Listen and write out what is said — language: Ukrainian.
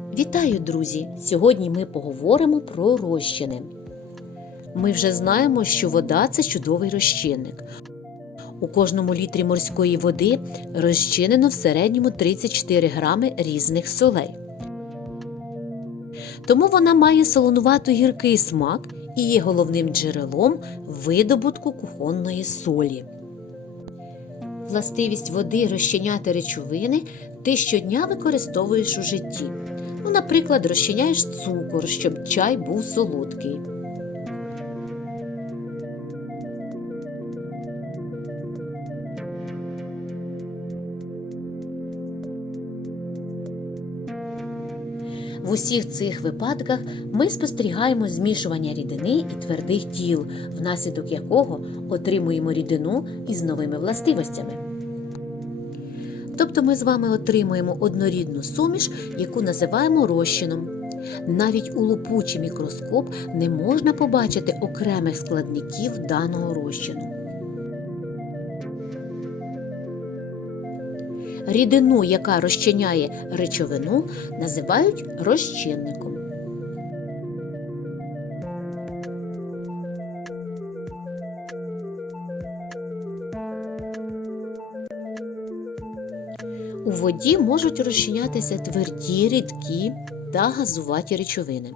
Вітаю, друзі! Сьогодні ми поговоримо про розчини. Ми вже знаємо, що вода це чудовий розчинник. У кожному літрі морської води розчинено в середньому 34 грами різних солей. Тому вона має солонувато гіркий смак і є головним джерелом видобутку кухонної солі. Властивість води розчиняти речовини ти щодня використовуєш у житті. Ну, наприклад, розчиняєш цукор, щоб чай був солодкий. В усіх цих випадках ми спостерігаємо змішування рідини і твердих тіл, внаслідок якого отримуємо рідину із новими властивостями. Тобто ми з вами отримуємо однорідну суміш, яку називаємо розчином. Навіть у лупучий мікроскоп не можна побачити окремих складників даного розчину. Рідину, яка розчиняє речовину, називають розчинником. У воді можуть розчинятися тверді, рідкі та газуваті речовини.